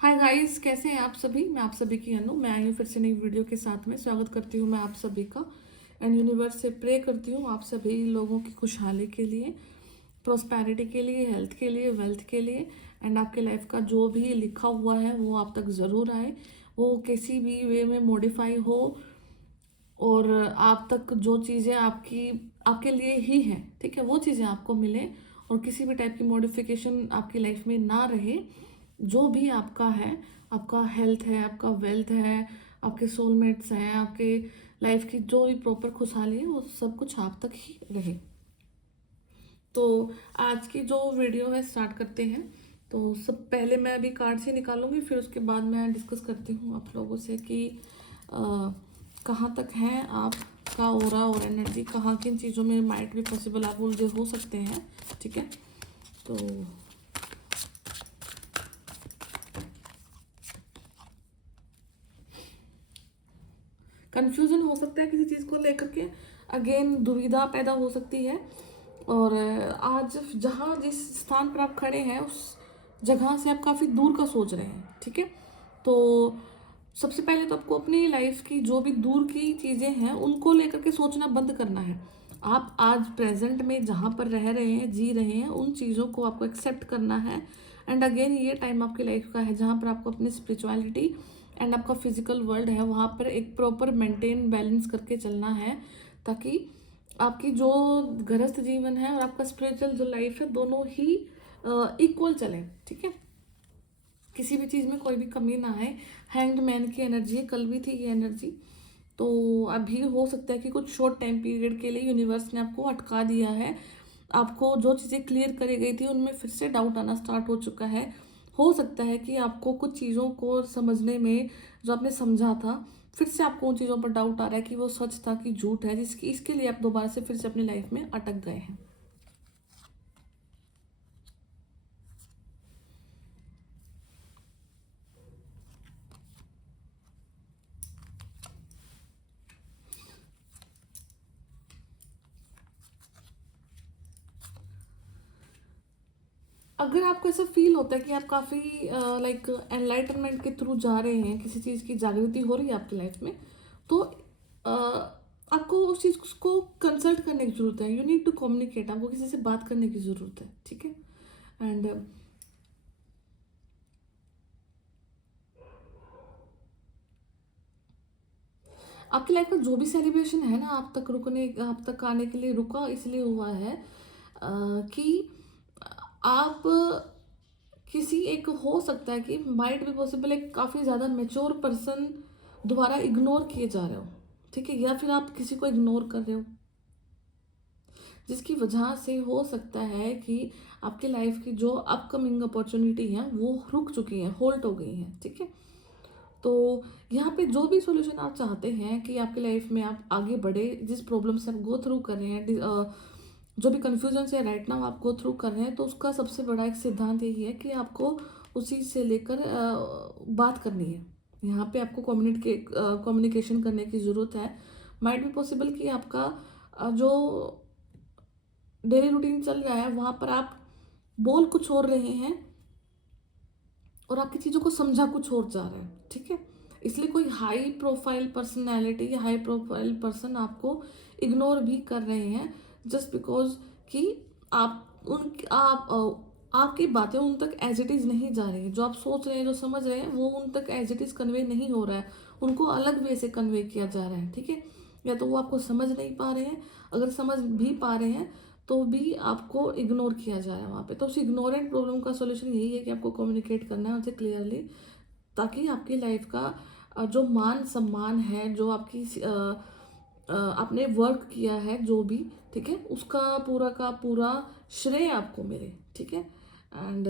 Hi guys, कैसे हैं आप सभी। मैं आप सभी की अनु, मैं आई हूँ फिर से नई वीडियो के साथ में। स्वागत करती हूँ मैं आप सभी का एंड यूनिवर्स से प्रे करती हूँ आप सभी लोगों की खुशहाली के लिए, प्रोस्पैरिटी के लिए, हेल्थ के लिए, वेल्थ के लिए एंड आपके लाइफ का जो भी लिखा हुआ है वो आप तक ज़रूर आए, वो किसी भी वे में मॉडिफाई हो और आप तक जो चीज़ें आपकी आपके लिए ही हैं, ठीक है, वो चीज़ें आपको मिले और किसी भी टाइप की मॉडिफिकेशन आपकी लाइफ में ना रहे। जो भी आपका है, आपका हेल्थ है, आपका वेल्थ है, आपके सोलमेट्स हैं, आपके लाइफ की जो भी प्रॉपर खुशहाली है वो सब कुछ आप तक ही रहे। तो आज की जो वीडियो है स्टार्ट करते हैं। तो सब पहले मैं अभी कार्ड से निकालूंगी, फिर उसके बाद मैं डिस्कस करती हूँ आप लोगों से कि कहाँ तक है आपका ऑरा और एनर्जी, कहाँ किन चीज़ों में माइट भी पॉसिबल आप उलझे हो सकते हैं। ठीक है, तो कंफ्यूजन हो सकता है किसी चीज़ को लेकर के, अगेन दुविधा पैदा हो सकती है। और आज जहाँ जिस स्थान पर आप खड़े हैं उस जगह से आप काफ़ी दूर का सोच रहे हैं। ठीक है, तो सबसे पहले तो आपको अपनी लाइफ की जो भी दूर की चीज़ें हैं उनको लेकर के सोचना बंद करना है। आप आज प्रेजेंट में जहाँ पर रह रहे हैं, जी रहे हैं, उन चीज़ों को आपको एक्सेप्ट करना है। एंड अगेन ये टाइम आपकी लाइफ का है जहाँ पर आपको अपनी स्पिरिचुअलिटी एंड आपका फिजिकल वर्ल्ड है वहाँ पर एक प्रॉपर मेंटेन बैलेंस करके चलना है, ताकि आपकी जो गृहस्थ जीवन है और आपका स्पिरिचुअल जो लाइफ है दोनों ही इक्वल चले। ठीक है, किसी भी चीज़ में कोई भी कमी ना आए। हैंग्ड मैन की एनर्जी है, कल भी थी ये एनर्जी। तो अभी हो सकता है कि कुछ शॉर्ट टाइम पीरियड के लिए यूनिवर्स ने आपको अटका दिया है। आपको जो चीज़ें क्लियर करी गई थी उनमें फिर से डाउट आना स्टार्ट हो चुका है। हो सकता है कि आपको कुछ चीज़ों को समझने में जो आपने समझा था, फिर से आपको उन चीज़ों पर डाउट आ रहा है कि वो सच था कि झूठ है, जिसकी इसके लिए आप दोबारा से फिर से अपनी लाइफ में अटक गए हैं। अगर आपको ऐसा फील होता है कि आप काफ़ी लाइक एनलाइटनमेंट के थ्रू जा रहे हैं, किसी चीज़ की जागृति हो रही है आपकी लाइफ में, तो आपको उस चीज़ को कंसल्ट करने की ज़रूरत है। यू नीड टू कम्युनिकेट, आपको किसी से बात करने की ज़रूरत है। ठीक है, एंड आपकी लाइफ का जो भी सेलिब्रेशन है ना, आप तक आने के लिए रुका इसलिए हुआ है कि आप किसी एक हो सकता है कि माइट भी पॉसिबल एक काफ़ी ज़्यादा मेच्योर पर्सन दोबारा इग्नोर किए जा रहे हो। ठीक है, या फिर आप किसी को इग्नोर कर रहे हो, जिसकी वजह से हो सकता है कि आपकी लाइफ की जो अपकमिंग अपॉर्चुनिटी है वो रुक चुकी हैं, होल्ड हो गई हैं। ठीक है, तो यहाँ पे जो भी सॉल्यूशन आप चाहते हैं कि आपकी लाइफ में आप आगे बढ़े, जिस प्रॉब्लम से आप गो थ्रू कर रहे हैं, जो भी कन्फ्यूजन से राइट नाउ आप गो थ्रू कर रहे हैं, तो उसका सबसे बड़ा एक सिद्धांत यही है कि आपको उस चीज़ से लेकर बात करनी है। यहाँ पे आपको कम्युनिकेशन करने की ज़रूरत है। माइट भी पॉसिबल कि आपका जो डेली रूटीन चल रहा है वहाँ पर आप बोल कुछ और रहे हैं और आपकी चीज़ों को समझा कुछ और जा रहा है। ठीक है, इसलिए कोई हाई प्रोफाइल पर्सनैलिटी या हाई प्रोफाइल पर्सन आपको इग्नोर भी कर रहे हैं, जस्ट बिकॉज कि आपकी बातें उन तक एज इट इज़ नहीं जा रही है। जो आप सोच रहे हैं, जो समझ रहे हैं, वो उन तक एज इट इज़ कन्वे नहीं हो रहा है, उनको अलग वे से कन्वे किया जा रहा है। ठीक है, या तो वो आपको समझ नहीं पा रहे हैं, अगर समझ भी पा रहे हैं तो भी आपको इग्नोर किया जा रहा है वहाँ पे। तो उस इग्नोरेंट प्रॉब्लम का सॉल्यूशन यही है कि आपको कम्युनिकेट करना है उनसे क्लियरली, ताकि आपकी लाइफ का जो मान सम्मान है, जो आपने वर्क किया है जो भी, ठीक है, उसका पूरा का पूरा श्रेय आपको मिले। ठीक है, एंड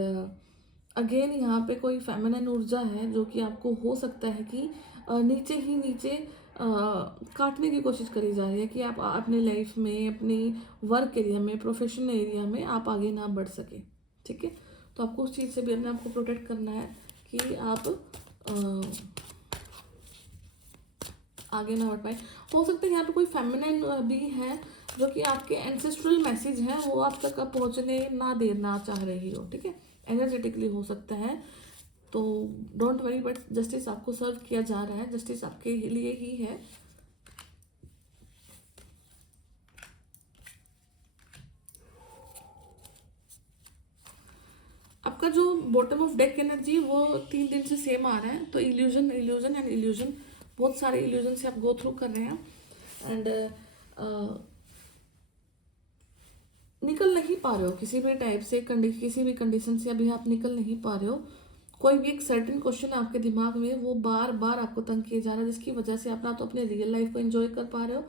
अगेन यहाँ पे कोई फेमिनिन ऊर्जा है जो कि आपको हो सकता है कि नीचे ही नीचे काटने की कोशिश करी जा रही है कि आप अपनी लाइफ में, अपनी वर्क एरिया में, प्रोफेशनल एरिया में आप आगे ना बढ़ सके। ठीक है, तो आपको उस चीज़ से भी अपने आप को प्रोटेक्ट करना है कि आप आगे ना बढ़ पाए। हो सकता है यहाँ पे कोई फेमिनिन भी है जो कि आपके एंसेस्ट्रल मैसेज हैं वो आप तक पहुँचने ना देना चाह रही हो। ठीक है, एनर्जेटिकली हो सकता है तो डोंट वरी, बट जस्टिस आपको सर्व किया जा रहा है, जस्टिस आपके लिए ही है। आपका जो बॉटम ऑफ डेक एनर्जी वो 3 दिन से सेम आ रहा है, तो इल्यूजन इल्यूजन एंड इल्यूजन, बहुत सारे इल्यूजन से आप गो थ्रू कर रहे हैं एंड निकल नहीं पा रहे हो किसी भी टाइप से, किसी भी कंडीशन से अभी आप निकल नहीं पा रहे हो। कोई भी एक सर्टेन क्वेश्चन आपके दिमाग में वो बार बार आपको तंग किया जा रहा है, जिसकी वजह से आप ना तो अपने रियल लाइफ को एंजॉय कर पा रहे हो,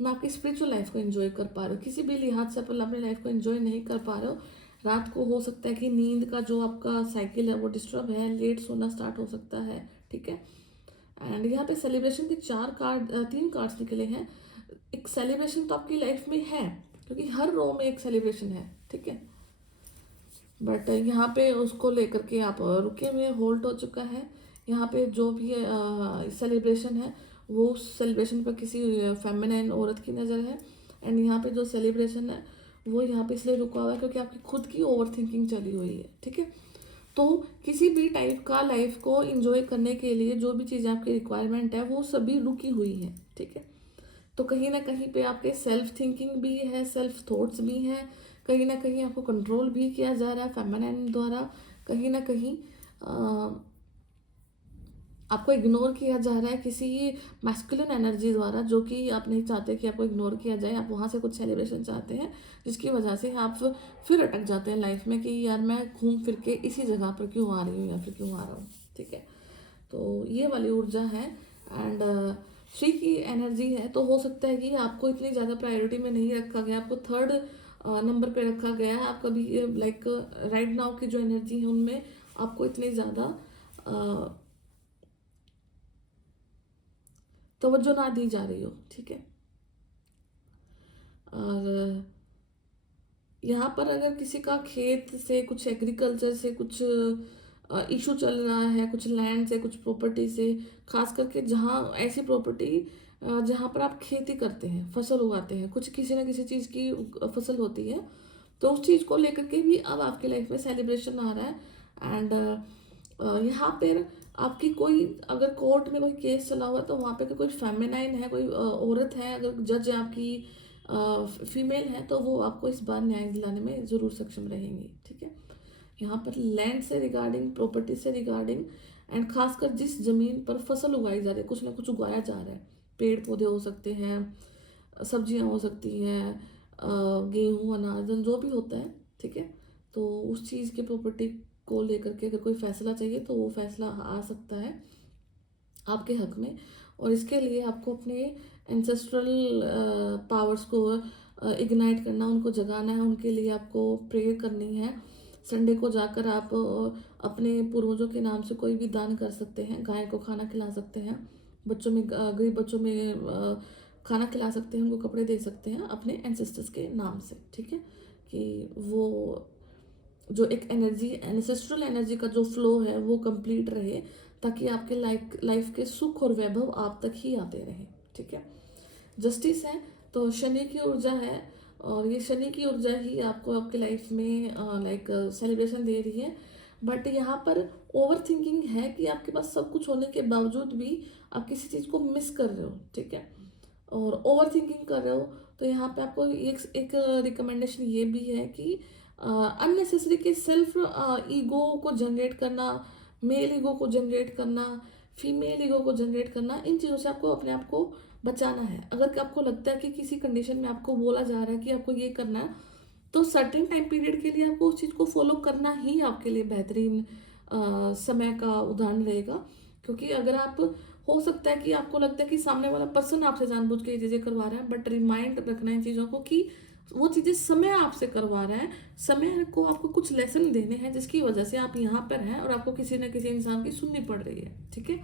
ना आपकी स्पिरिचुअल लाइफ को एंजॉय कर पा रहे हो। किसी भी लिहाज से आप अपनी लाइफ को एंजॉय नहीं कर पा रहे हो। रात को हो सकता है कि नींद का जो आपका साइकिल है वो डिस्टर्ब है, लेट सोना स्टार्ट हो सकता है, ठीक है। एंड यहाँ पे सेलिब्रेशन के 3 कार्ड्स निकले हैं। एक सेलिब्रेशन तो आपकी लाइफ में है, क्योंकि हर रो में एक सेलिब्रेशन है, ठीक है। बट यहाँ पे उसको लेकर के आप रुके हुए, होल्ड हो चुका है। यहाँ पे जो भी सेलिब्रेशन है वो उस सेलिब्रेशन पर किसी फेमिनाइन औरत की नज़र है। एंड यहाँ पे जो सेलिब्रेशन है वो यहाँ पे इसलिए रुका हुआ है क्योंकि आपकी खुद की ओवर थिंकिंग चली हुई है, ठीक है। तो किसी भी टाइप का लाइफ को इंजॉय करने के लिए जो भी चीज़ आपकी रिक्वायरमेंट है वो सभी रुकी हुई है, ठीक है। तो कहीं ना कहीं पे आपके सेल्फ थिंकिंग भी है, सेल्फ थॉट्स भी हैं, कहीं ना कहीं आपको कंट्रोल भी किया जा रहा है फेमिनिन द्वारा, कहीं ना कहीं आपको इग्नोर किया जा रहा है किसी मैस्कुलिन एनर्जी द्वारा, जो कि आप नहीं चाहते कि आपको इग्नोर किया जाए। आप वहाँ से कुछ सेलिब्रेशन चाहते हैं, जिसकी वजह से आप फिर अटक जाते हैं लाइफ में कि यार मैं घूम फिर के इसी जगह पर क्यों आ रही हूँ या फिर क्यों आ रहा हूँ, ठीक है। तो ये वाली ऊर्जा है। एंड श्री की एनर्जी है, तो हो सकता है कि आपको इतनी ज़्यादा प्रायोरिटी में नहीं रखा गया, आपको थर्ड नंबर पे रखा गया है। आप कभी लाइक राइट नाउ की जो एनर्जी है उनमें आपको इतनी ज़्यादा तवज्जो ना दी जा रही हो, ठीक है। और यहाँ पर अगर किसी का खेत से कुछ, एग्रीकल्चर से कुछ इशू चल रहा है, कुछ लैंड से, कुछ प्रॉपर्टी से, खास करके जहाँ ऐसी प्रॉपर्टी जहाँ पर आप खेती करते हैं, फसल उगाते हैं, कुछ किसी ना किसी चीज़ की फसल होती है, तो उस चीज़ को लेकर के भी अब आपकी लाइफ में सेलिब्रेशन आ रहा है। एंड यहाँ पर आपकी कोई अगर कोर्ट में कोई केस चला हुआ है तो वहाँ पे कोई फेमिनाइन है, कोई औरत है, अगर जज है आपकी फीमेल है, तो वो आपको इस बार न्याय दिलाने में ज़रूर सक्षम रहेंगी, ठीक है। यहाँ पर लैंड से रिगार्डिंग, प्रॉपर्टी से रिगार्डिंग, एंड खासकर जिस ज़मीन पर फसल उगाई जा रही है, कुछ ना कुछ उगाया जा रहा है, पेड़ पौधे हो सकते हैं, सब्जियाँ हो सकती हैं, गेहूँ, अनाज, जो भी होता है, ठीक है। तो उस चीज़ की प्रॉपर्टी को लेकर के अगर कोई फैसला चाहिए तो वो फैसला आ सकता है आपके हक में। और इसके लिए आपको अपने एंसेस्ट्रल पावर्स को इग्नाइट करना, उनको जगाना है, उनके लिए आपको प्रेयर करनी है। संडे को जाकर आप अपने पूर्वजों के नाम से कोई भी दान कर सकते हैं, गाय को खाना खिला सकते हैं, बच्चों में गरीब बच्चों में खाना खिला सकते हैं, उनको कपड़े दे सकते हैं अपने एंसेस्टर्स के नाम से, ठीक है। कि वो जो एक एनर्जी, एंसेस्ट्रल एनर्जी का जो फ्लो है वो कंप्लीट रहे, ताकि आपके लाइफ के सुख और वैभव आप तक ही आते रहे, ठीक है। जस्टिस है, तो शनि की ऊर्जा है, और ये शनि की ऊर्जा ही आपको आपके लाइफ में लाइक सेलिब्रेशन दे रही है। बट यहाँ पर ओवर थिंकिंग है कि आपके पास सब कुछ होने के बावजूद भी आप किसी चीज़ को मिस कर रहे हो, ठीक है, और ओवर थिंकिंग कर रहे हो। तो यहाँ पे आपको एक रिकमेंडेशन ये भी है कि अननेसेसरी के सेल्फ ईगो को जनरेट करना, मेल ईगो को जनरेट करना, फीमेल ईगो को जनरेट करना, इन चीज़ों से आपको अपने आप को बचाना है। अगर आपको लगता है कि किसी कंडीशन में आपको बोला जा रहा है कि आपको ये करना है, तो सर्टेन टाइम पीरियड के लिए आपको उस चीज़ को फॉलो करना ही आपके लिए बेहतरीन समय का उदाहरण रहेगा। क्योंकि अगर आप, हो सकता है कि आपको लगता है कि सामने वाला पर्सन आपसे जानबूझ के ये चीज़ें करवा रहा है, बट रिमाइंड रखना इन चीज़ों को कि वो चीज़ें समय आपसे करवा रहा है, समय को आपको कुछ लेसन देने हैं, जिसकी वजह से आप यहाँ पर हैं और आपको किसी न किसी इंसान की सुननी पड़ रही है, ठीक है।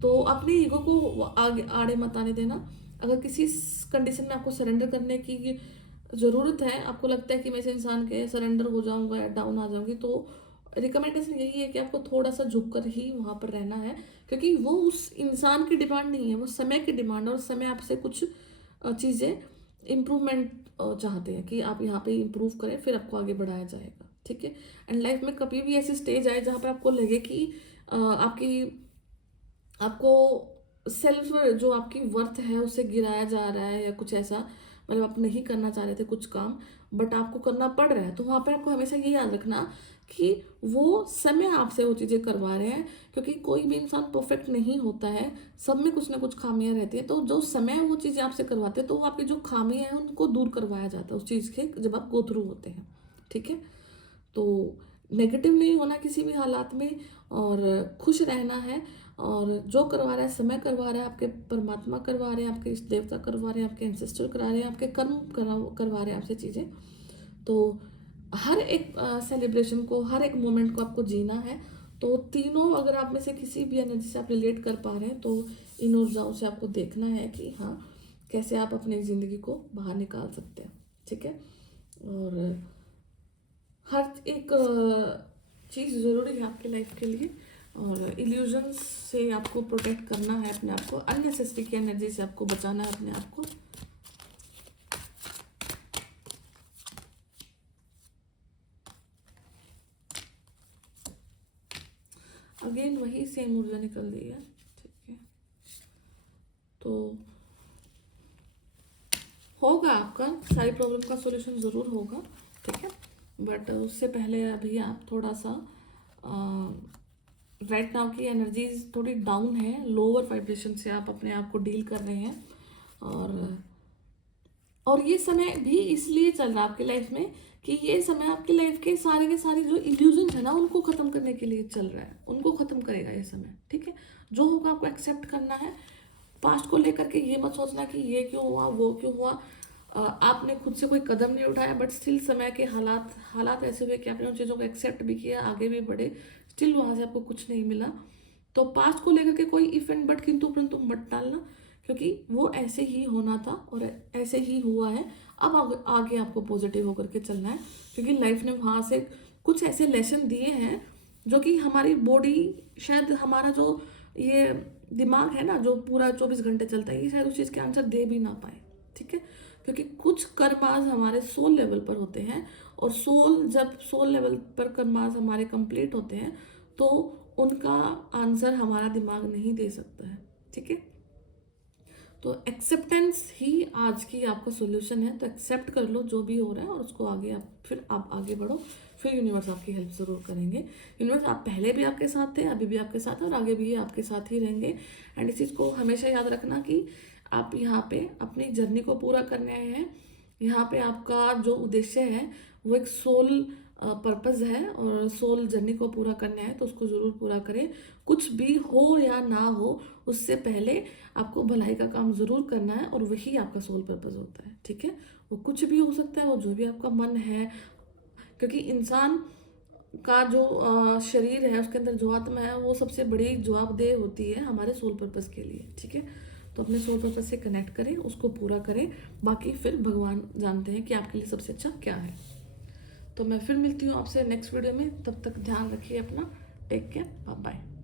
तो अपने ईगो को आगे आड़े मत आने देना। अगर किसी कंडीशन में आपको सरेंडर करने की ज़रूरत है, आपको लगता है कि मैं इस इंसान के सरेंडर हो जाऊंगा या डाउन आ जाऊंगी, तो रिकमेंडेशन यही है कि आपको थोड़ा सा झुक कर ही वहाँ पर रहना है, क्योंकि वो उस इंसान की डिमांड नहीं है, वो समय की डिमांड है, और समय आपसे कुछ चीज़ें इम्प्रूवमेंट चाहते हैं कि आप यहाँ पे इम्प्रूव करें, फिर आपको आगे बढ़ाया जाएगा, ठीक है। एंड लाइफ में कभी भी ऐसी स्टेज आए जहाँ पर आपको लगे कि आपकी आपको सेल्फ जो आपकी वर्थ है उसे गिराया जा रहा है या कुछ ऐसा, मतलब आप नहीं करना चाह रहे थे कुछ काम बट आपको करना पड़ रहा है, तो वहाँ पर आपको हमेशा ये याद रखना कि वो समय आपसे वो चीज़ें करवा रहे हैं, क्योंकि कोई भी इंसान परफेक्ट नहीं होता है, सब में कुछ ना कुछ खामियां रहती है। तो जो समय वो चीज़ें आपसे करवाते हैं तो वो आपकी जो खामियां हैं उनको दूर करवाया जाता है उस चीज़ के, जब आप गो थ्रू होते हैं। ठीक है। तो नेगेटिव नहीं होना किसी भी हालात में, और खुश रहना है। और जो करवा रहा है समय करवा रहा है, आपके परमात्मा करवा रहे हैं, आपके इष्ट देवता करवा रहे हैं, आपके एंसेस्टर करा रहे हैं, आपके कर्म करवा रहे हैं आपसे चीज़ें। तो हर एक सेलिब्रेशन को, हर एक मोमेंट को आपको जीना है। तो तीनों अगर आप में से किसी भी एनर्जी से आप रिलेट कर पा रहे हैं तो इन ऊर्जाओं से आपको देखना है कि हाँ कैसे आप अपनी ज़िंदगी को बाहर निकाल सकते हैं। ठीक है। और हर एक चीज़ ज़रूरी है आपकी लाइफ के लिए, और इल्यूजन्स से आपको प्रोटेक्ट करना है अपने आप को, अननेसेसरी की एनर्जी से आपको बचाना है अपने आप को। अगेन वही सेम ऊर्जा निकल रही है। ठीक है। तो होगा आपका सारी प्रॉब्लम का सॉल्यूशन ज़रूर होगा। ठीक है। बट उससे पहले अभी आप थोड़ा सा राइट नाउ की एनर्जीज थोड़ी डाउन है, लोअर वाइब्रेशन से आप अपने आप को डील कर रहे हैं। और ये समय भी इसलिए चल रहा है आपकी लाइफ में कि ये समय आपकी लाइफ के सारे जो इल्यूजन है ना उनको ख़त्म करने के लिए चल रहा है, उनको ख़त्म करेगा ये समय। ठीक है। जो होगा आपको एक्सेप्ट करना है। पास्ट को लेकर के ये मत सोचना कि ये क्यों हुआ वो क्यों हुआ। आपने खुद से कोई कदम नहीं उठाया बट स्टिल समय के हालात ऐसे हुए कि आपने उन चीज़ों को एक्सेप्ट भी किया, आगे भी बढ़े, स्टिल वहाँ से आपको कुछ नहीं मिला। तो पास्ट को लेकर के कोई इफेंट बट किंतु परंतु मत डालना, क्योंकि वो ऐसे ही होना था और ऐसे ही हुआ है। अब आगे आपको पॉजिटिव होकर के चलना है, क्योंकि लाइफ ने वहाँ से कुछ ऐसे लेसन दिए हैं जो कि हमारी बॉडी, शायद हमारा जो ये दिमाग है ना जो पूरा 24 घंटे चलता है, ये शायद उस चीज़ के आंसर दे भी ना पाए। ठीक है। क्योंकि कुछ कर्मास हमारे सोल लेवल पर होते हैं, और जब सोल लेवल पर कर्मास हमारे कंप्लीट होते हैं तो उनका आंसर हमारा दिमाग नहीं दे सकता है। ठीक है। तो एक्सेप्टेंस ही आज की आपका सोल्यूशन है। तो एक्सेप्ट कर लो जो भी हो रहा है और उसको आगे आप आगे बढ़ो, फिर यूनिवर्स आपकी हेल्प ज़रूर करेंगे। यूनिवर्स आप पहले भी आपके साथ थे, अभी भी आपके साथ है और आगे भी आपके साथ ही रहेंगे। एंड इस चीज़ को हमेशा याद रखना कि आप यहाँ पे अपनी जर्नी को पूरा करने आए हैं। यहाँ पे आपका जो उद्देश्य है वो एक सोल पर्पज़ है, और सोल जर्नी को पूरा करना है तो उसको ज़रूर पूरा करें। कुछ भी हो या ना हो उससे पहले आपको भलाई का काम ज़रूर करना है, और वही आपका सोल पर्पज़ होता है। ठीक है। वो कुछ भी हो सकता है, वो जो भी आपका मन है, क्योंकि इंसान का जो शरीर है उसके अंदर जो आत्मा है वो सबसे बड़ी जवाबदेह होती है हमारे सोल पर्पज़ के लिए। ठीक है। तो अपने सोल पर्पज़ से कनेक्ट करें, उसको पूरा करें, बाकी फिर भगवान जानते हैं कि आपके लिए सबसे अच्छा क्या है। तो मैं फिर मिलती हूँ आपसे नेक्स्ट वीडियो में, तब तक ध्यान रखिए अपना। Take care, bye bye.